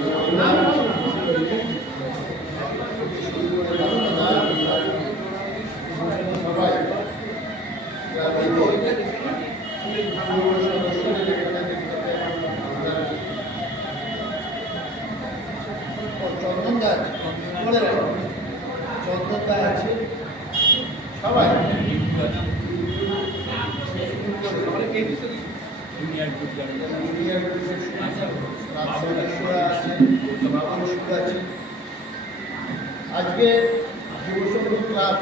সবাই চন্দনদা চন্দনদা আছে সবাই ইন্ডিয়ার সদস্যরা আছে মানুষরা আছে আজকে যুবসংঘ ক্লাব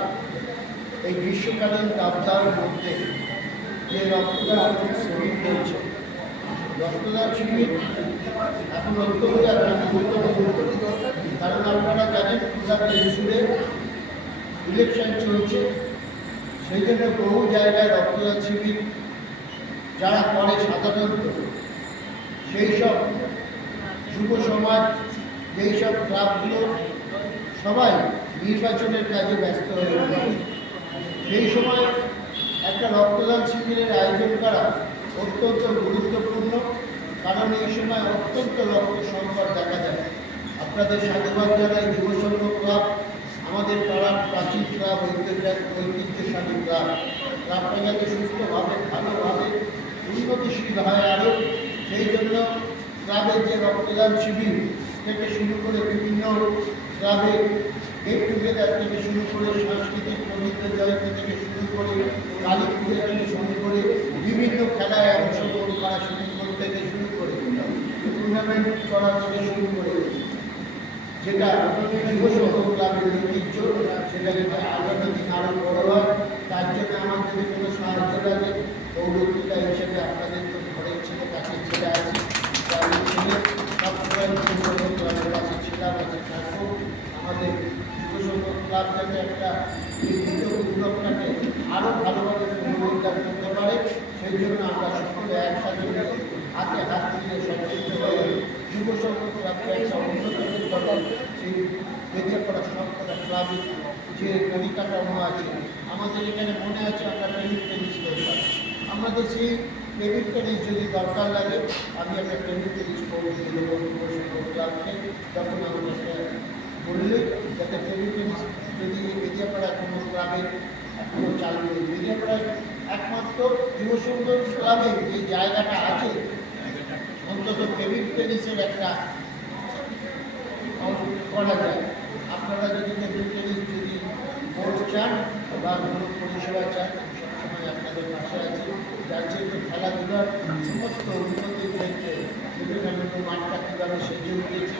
এই গ্রীষ্মকালীন তাপদার মধ্যে যে রক্তদান শিবির করছে রক্তদান শিবির এখন অত্যন্ত একটা গুরুত্বপূর্ণ কারণ আপনারা জানেন জুড়ে ইলেকশন চলছে, সেই জন্য বহু জায়গায় রক্তদান শিবির যারা করে সাধারণত সেই সব যুব সমাজ, যেই সব ক্লাবগুলো সবাই নির্বাচনের কাজে ব্যস্ত হয়ে সেই সময় একটা রক্তদান শিবিরের আয়োজন করা অত্যন্ত গুরুত্বপূর্ণ, কারণ এই সময় অত্যন্ত রক্ত সংকট দেখা যায়। আপনাদের সাধুবাদ জানাই যুবসংঘ ক্লাব, আমাদের পাড়ার প্রাচীন ক্লাব ঐতিহ্য ঐতিহ্যশালী ক্লাব। ক্লাবটা যাতে সুস্থভাবে, ভালোভাবে উন্নতিশীল হয় আরও, সেই জন্য ক্লাবের যে রক্তদান শিবির থেকে শুরু করে বিভিন্ন ক্লাবের গেট টুগেদার থেকে শুরু করে সাংস্কৃতিক পবিত্র জয়ন্তী থেকে শুরু করে কালী পুজো থেকে শুরু করে বিভিন্ন খেলায় অংশগ্রহণ করা শুরু থেকে শুরু করে টুর্নামেন্ট করা থেকে শুরু করে। যেটা যুবসংঘ ক্লাবের ঐতিহ্য সেটা আগামী দিন আরও বড় হয়। তার জন্য আমার যদি কোনো সাহায্য লাগে পৌরপিতা হিসেবে আপনাদের ঘরের ছেলে, কাছের ছেলে আছে। যুবসংঘ ক্লাব যাতে একটা দ্বিতীয় উদ্যোগটাকে আরও ভালোভাবে পুনরুদ্ধার করতে পারে, সেই জন্য আমরা সকলে একসাথে হাতে হাত মিলিয়ে সম্পৃক্ত হয়ে সেই বেরিয়ে পড়া সবকটা ক্লাবের যে পরিকাঠামো আছে, আমাদের এখানে মনে আছে আমরা টেবিল টেনিস করতাম আমাদের সেই টেবিল টেনিস যদি দরকার লাগে, আমি একটা টেবিল টেনিস দিয়ে ক্লাবকে। তখন আমাদেরকে বললে, যাতে টেবিল টেনিস কোনো ক্লাবে এখনও চালু নেই। বেরিয়াপাড়ায় একমাত্র যুবসংঘ ক্লাবে যে জায়গাটা আছে, অন্তত টেবিল টেনিসের একটা করা যায়। আপনারা যদি টেবিল টেনিস যদি কোর্ট চান বা কোনো পরিষেবা চান, সবসময় আপনাদের পাশে আছে। যার জন্য খেলাধুলার সমস্ত উন্নতির ক্ষেত্রে বিবেকানন্দ মাঠটা কীভাবে সেজে উঠেছে